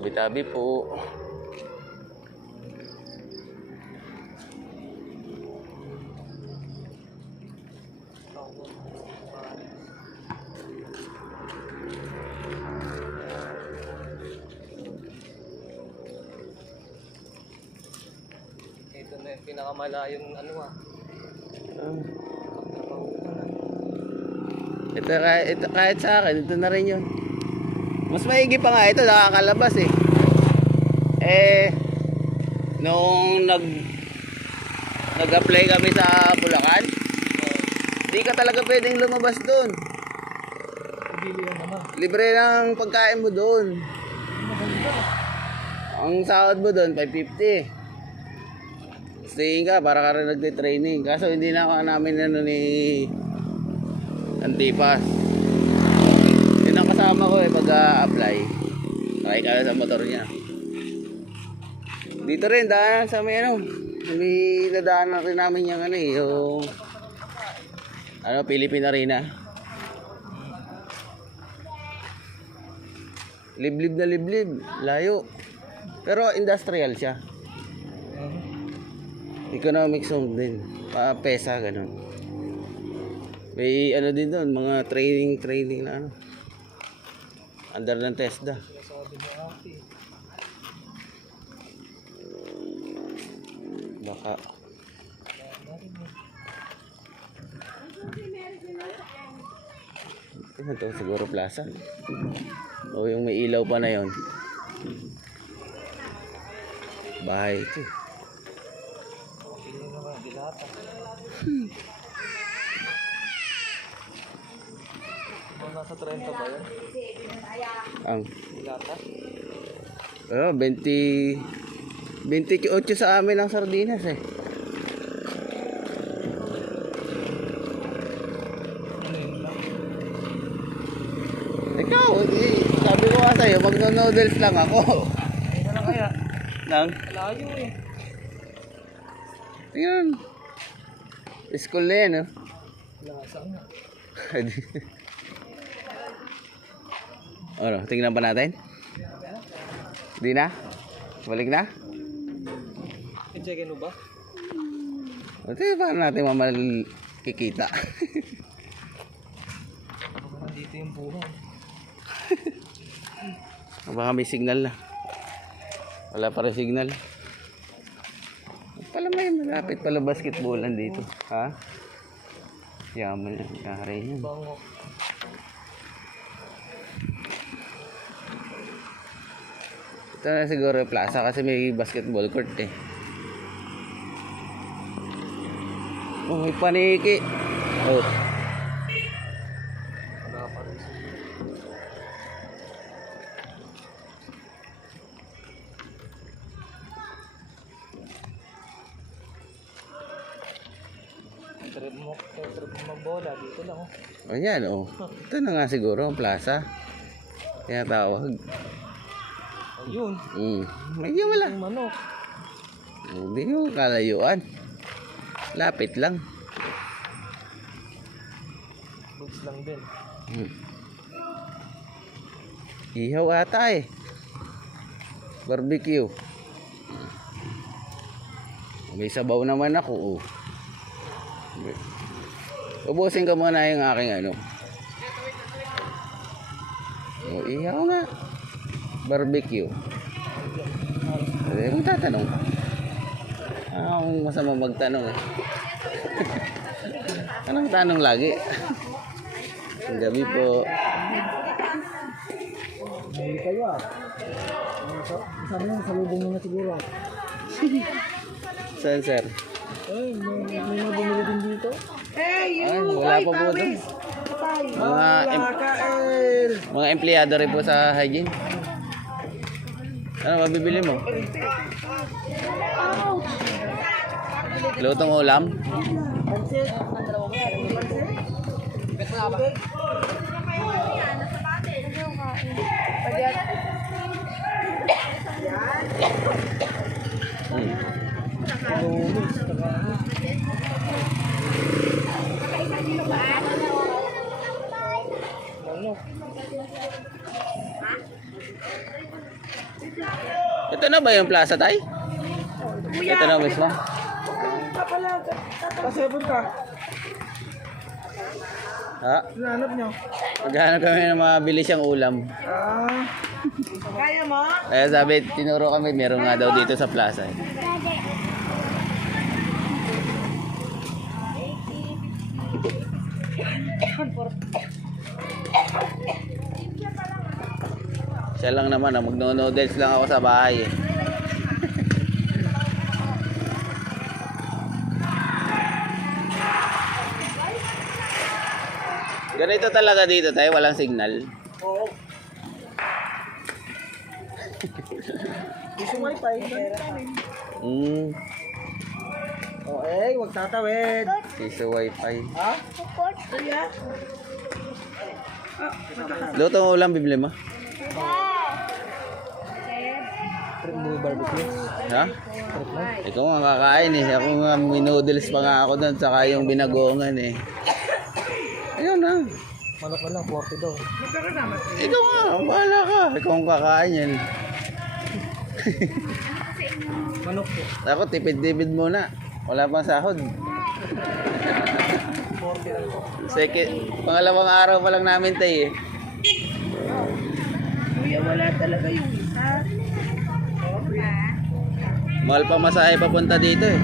Tabi-tabi po. Ito na yung pinakamalayong ano Ito kahit sa akin, ito na rin yun. Mas maigi pa nga ito, nakakalabas eh. Nung nag-apply kami sa Bulacan, di ka talaga pwedeng lumabas doon. Libre ng pagkain mo doon. Ang sahod mo doon, 550. Staying ka, para ka rin nagte-training. Kaso hindi na namin ni Antipas. Yun ang kasama ko pag-apply. Nakay ka sa motor niya. Dito rin, daan sa may may nadaanan rin namin yung Philippine Arena. Liblib na liblib, layo. Pero industrial siya. Economic zone din. Pesa, ganun. May din doon, mga training na under ng TESDA. Baka. Ano to? Siguro plaza. O yung may ilaw pa na yon. Bahay ito. Nasa 30 ba yan? Ang Dilata? 28 sa amin ang sardinas eh. Ikaw, sabi ko nga sa'yo, magno-noodles lang ako. Ay na lang kaya. Nang? Layo eh. Tingnan. School na yan, Lasa nga. Ano, tingnan pa natin? Di na? Balik na? I-checkin mo ba? Ito paano natin kikita? Nandito yung buhay. Baka may signal na. Wala pa rin signal. Pala may malapit pala basketballan dito. Ha? Yaman na. Kare yan. Bango. Ito na siguro yung plaza kasi may basketball court eh. Oh, may paniki. Oh. Wala pa rin siya. Trip mo magbola dito lang Oh, yan oh. Ito na nga siguro ang plaza. Kaya tawag. Ayun. Medyo wala. Yung manok. Hindi yung kalayuan. Lapit lang. Goods lang din. Ihaw ata eh. Barbecue. May sabaw naman ako. Ubusin ko muna yung aking ihaw nga. Barbecue. Kung tatanong. Ang masama magtanong eh. Anong tanong lagi? Ang gabi po. Hindi kayo sabi nyo, salubong nyo na siguro. Saan sir? May mga bumili din dito. Ay, wala pa po doon. Mga empleyado rin po sa hygiene. Ano mabibili mo? Lutong ulam? Ito na ba yung plaza, tay? Ito na mismo? Pasebon ka. Ha? Hinahanap nyo. Maghanap kami ng mga bilis siyang ulam. Kaya mo? Kaya sabi, tinuro kami, meron nga daw dito sa plaza. Eh. Siya lang naman, magno-noodles lang ako sa bahay eh. Ganito talaga dito tayo, walang signal. Oo. Gusto wifi. Huwag tatawid. Piso wifi. Ha? Kuya? Luto ng ulam, bibili mo? Trip mo barbecue. Ha? Ikaw nga kakain eh. Ako nga, minoodles pa nga ako doon, saka yung binagongan eh. Ayun na. Manok na lang, 40 daw. Ikaw nga, bahala ka. Ikaw ang kakain yan. Manok po. Ako, tipid-tipid muna. Wala pang sahod. 40 lang po. Pangalawang araw pa lang namin tayo eh. Kuya, wala talaga yung isa. Mahal pa masahe papunta dito eh.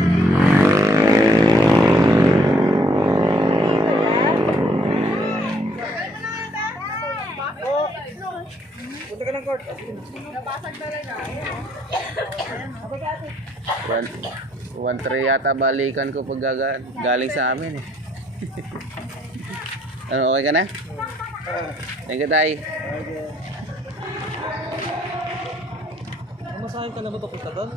Punta ka ng court. 1-3 yata balikan ko pag galing sa amin eh. Ano, okay ka na? Thank you, tay. Masahin ka na ba ito punta doon?